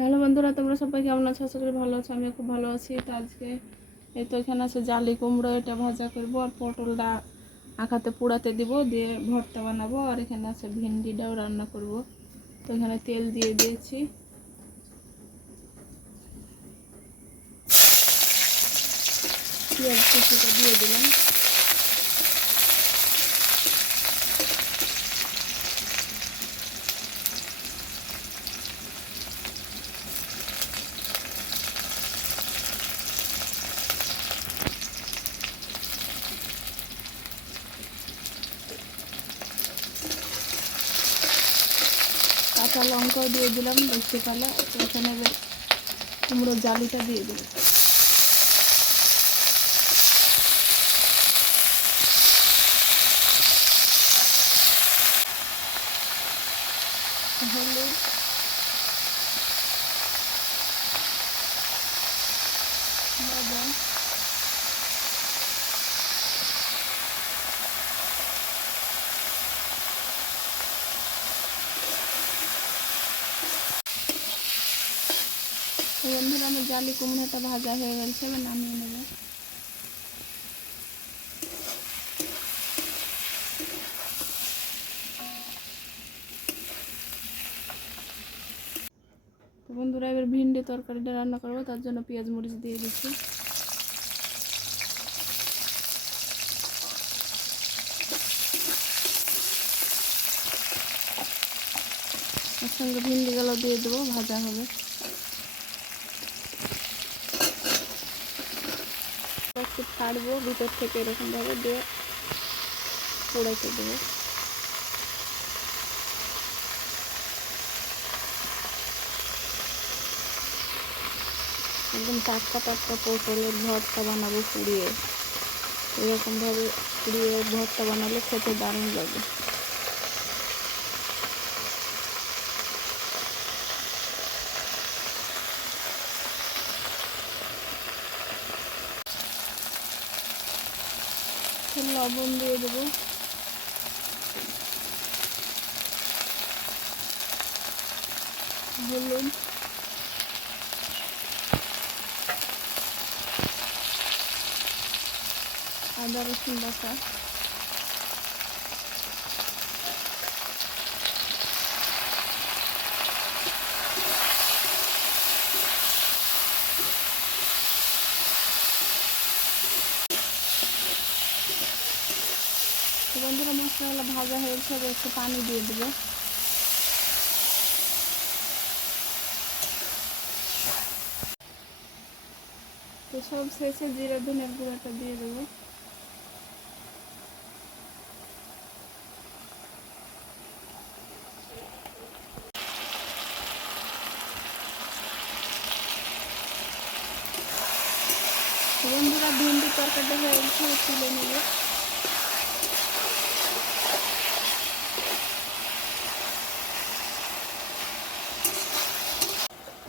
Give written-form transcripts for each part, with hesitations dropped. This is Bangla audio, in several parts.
হ্যালো বন্ধুরা, তোমরা সবাই কেমন আছো? আশা করি ভালো আছো। আমিও খুব ভালো আছি। তো আজকে এই তো এখানে আছে জালি কুমড়ো, এটা ভাজা করব, আর পটলটা আখাতে পোড়াতে দিব, দিয়ে ভর্তা বানাবো। আর এখানে আছে ভেন্ডিটাও রান্না করব। তো এখানে তেল দিয়ে দিয়েছি, পেঁয়াজ কুচিটা দিয়ে দিলাম। কাঁচা লঙ্কাও দিয়ে দিলাম দেখতে পেলে। তো এখানে কুমড়োর জালিটা দিয়ে দিলাম। হলুদ, লবণ, বন্ধুরা আমার জালি কুমড়োটা ভাজা হয়ে গেছে, এবার নামিয়ে নেব। তো বন্ধুরা এবার ভিন্ডি তরকারিটা রান্না করবো, তার জন্য পেঁয়াজ মরিচ দিয়ে দিচ্ছি। এর সঙ্গে ভিন্ডিগুলো দিয়ে দেবো, ভাজা হবে। একটু ছাড়বো ভিতর থেকে, এরকমভাবে দিয়ে পোড়াইতে দেবো। একদম টাটকা টাটকা পটলের ভর্তা বানাবো পুড়িয়ে। এরকমভাবে পুড়িয়ে ভর্তা বানালে খেতে দারুণ লাগে। লবণ দিয়ে দেবো, হলুদ, আদা রসুন বাটা, বন্ধুরা মশলাগুলো ভাজা হয়েছে, একটু পানি দিয়ে দেবো। তো সব শেষে জিরা ধনের গুঁড়াটা দিয়ে দেবো। বন্ধুরা ভিন্ডি তরকারিটা হয়ে গেছে, তুলে নেবো।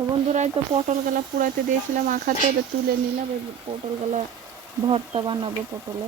তো বন্ধুরা এই তো পটলগুলো পুড়াইতে দিয়েছিলাম আখাতে, এবার তুলে নিলাম। পটলগুলো ভর্তা বানাবো পটলে।